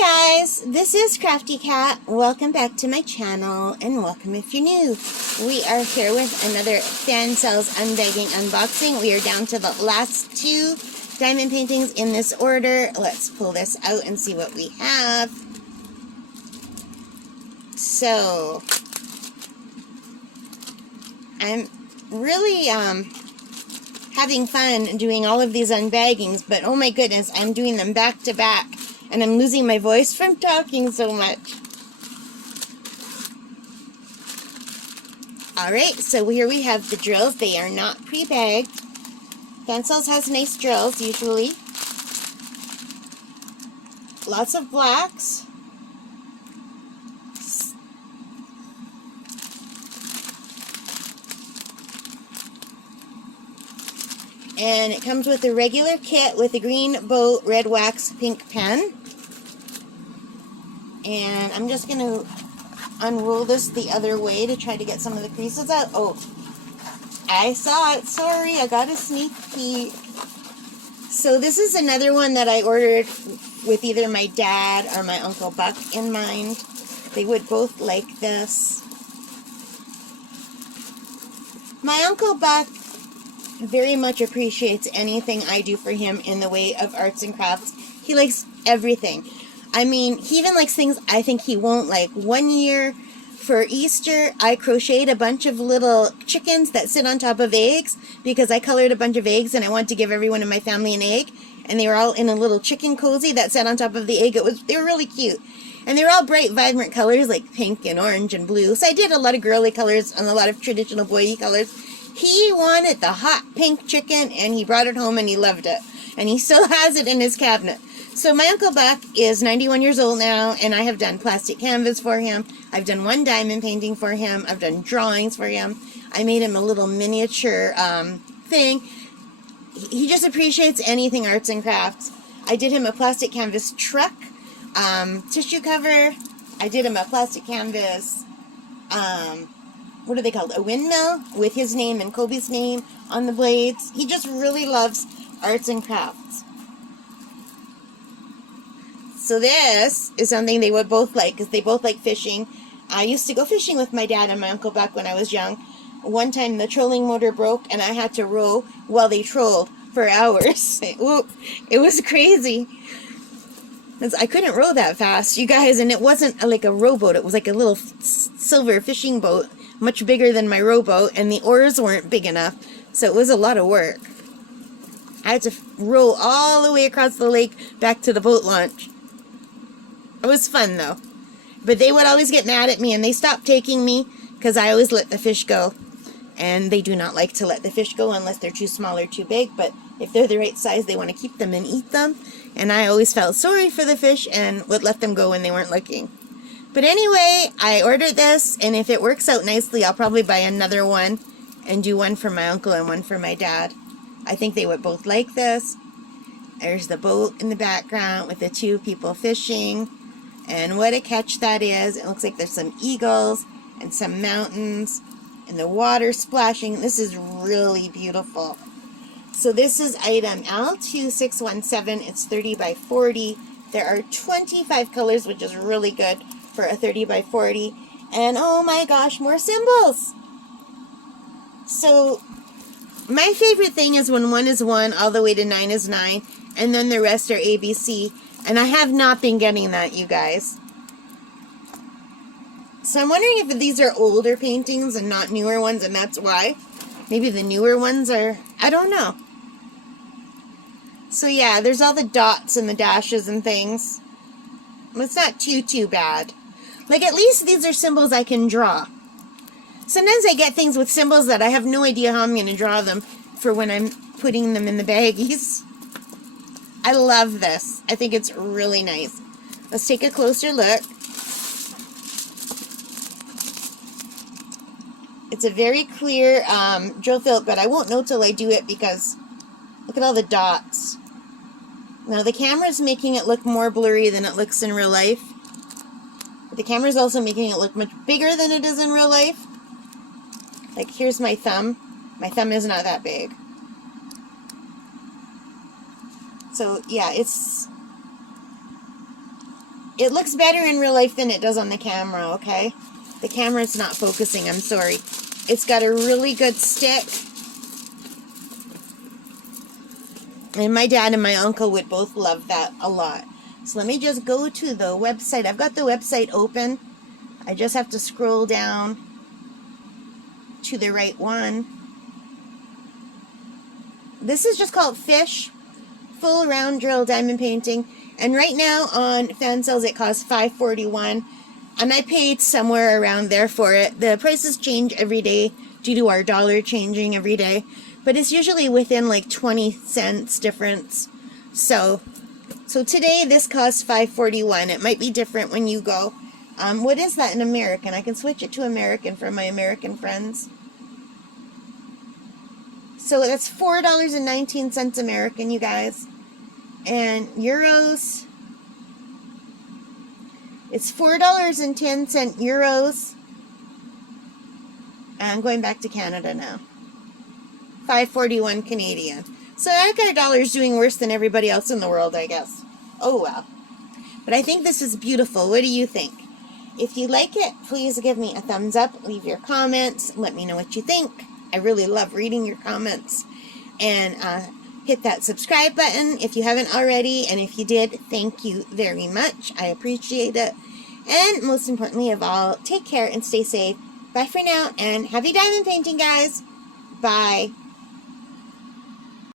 guys, this is Crafty Cat. Welcome back to my channel, and welcome if you're new. We are here with another Fansells unbagging unboxing. We are down to the last two diamond paintings in this order. Let's pull this out and see what we have. So, I'm really having fun doing all of these unbaggings, but oh my goodness, I'm doing them back to back. And I'm losing my voice from talking so much. Alright, so here we have the drills. They are not pre-bagged. Fansells has nice drills, usually. Lots of blacks. And it comes with a regular kit with a green bow, red wax, pink pen. And I'm just going to unroll this the other way to try to get some of the creases out. Oh, I saw it. Sorry, I got a sneak peek. So this is another one that I ordered with either my dad or my Uncle Buck in mind. They would both like this. My Uncle Buck very much appreciates anything I do for him in the way of arts and crafts. He likes everything. I mean, he even likes things I think he won't like. One year for Easter, I crocheted a bunch of little chickens that sit on top of eggs because I colored a bunch of eggs and I wanted to give everyone in my family an egg. And they were all in a little chicken cozy that sat on top of the egg. They were really cute. And they were all bright, vibrant colors like pink and orange and blue. So I did a lot of girly colors and a lot of traditional boy colors. He wanted the hot pink chicken, and he brought it home, and he loved it. And he still has it in his cabinet. So my Uncle Buck is 91 years old now, and I have done plastic canvas for him. I've done one diamond painting for him. I've done drawings for him. I made him a little miniature thing. He just appreciates anything arts and crafts. I did him a plastic canvas truck, tissue cover. I did him a plastic canvas what are they called? A windmill with his name and Kobe's name on the blades. He just really loves arts and crafts. So this is something they would both like because they both like fishing. I used to go fishing with my dad and my Uncle Buck when I was young. One time the trolling motor broke and I had to row while they trolled for hours. It was crazy. I couldn't row that fast, you guys, and it wasn't like a rowboat. It was like a little silver fishing boat, much bigger than my rowboat, and the oars weren't big enough, so it was a lot of work. I had to row all the way across the lake back to the boat launch. It was fun, though. But they would always get mad at me, and they stopped taking me because I always let the fish go. And they do not like to let the fish go unless they're too small or too big, but if they're the right size, they want to keep them and eat them. And I always felt sorry for the fish and would let them go when they weren't looking. But anyway, I ordered this, and if it works out nicely, I'll probably buy another one and do one for my uncle and one for my dad. I think they would both like this. There's the boat in the background with the two people fishing. And what a catch that is. It looks like there's some eagles and some mountains and the water splashing. This is really beautiful. So this is item L2617. It's 30 by 40. There are 25 colors, which is really good for a 30 by 40. And oh my gosh, more symbols. So my favorite thing is when 1 is 1, all the way to 9 is 9, and then the rest are ABC. And I have not been getting that, you guys. So I'm wondering if these are older paintings and not newer ones, and that's why. Maybe the newer ones are, I don't know. So yeah, there's all the dots and the dashes and things. It's not too bad. Like, at least these are symbols I can draw. Sometimes I get things with symbols that I have no idea how I'm going to draw them for when I'm putting them in the baggies. I love this. I think it's really nice. Let's take a closer look. It's a very clear drill fill, but I won't know till I do it because look at all the dots. Now the camera's making it look more blurry than it looks in real life. But the camera's also making it look much bigger than it is in real life. Like, here's my thumb. My thumb is not that big. So yeah, it's It looks better in real life than it does on the camera, okay? The camera's not focusing, I'm sorry. It's got a really good stick. And my dad and my uncle would both love that a lot. So let me just go to the website. I've got the website open. I just have to scroll down to the right one. This is just called Fish Full Round Drill Diamond Painting. And right now on Fansells it costs $5.41. And I paid somewhere around there for it. The prices change every day due to our dollar changing every day. But it's usually within like 20 cents difference. So today this costs $5.41. It might be different when you go. What is that in American? I can switch it to American for my American friends. So that's $4.19 American, you guys. And euros, it's $4.10 euros. And I'm going back to Canada now. $5.41 Canadian. So our dollar's doing worse than everybody else in the world, I guess. Oh well. But I think this is beautiful. What do you think? If you like it, please give me a thumbs up. Leave your comments. Let me know what you think. I really love reading your comments. And hit that subscribe button if you haven't already. And if you did, thank you very much. I appreciate it. And most importantly of all, take care and stay safe. Bye for now, and happy diamond painting, guys. Bye.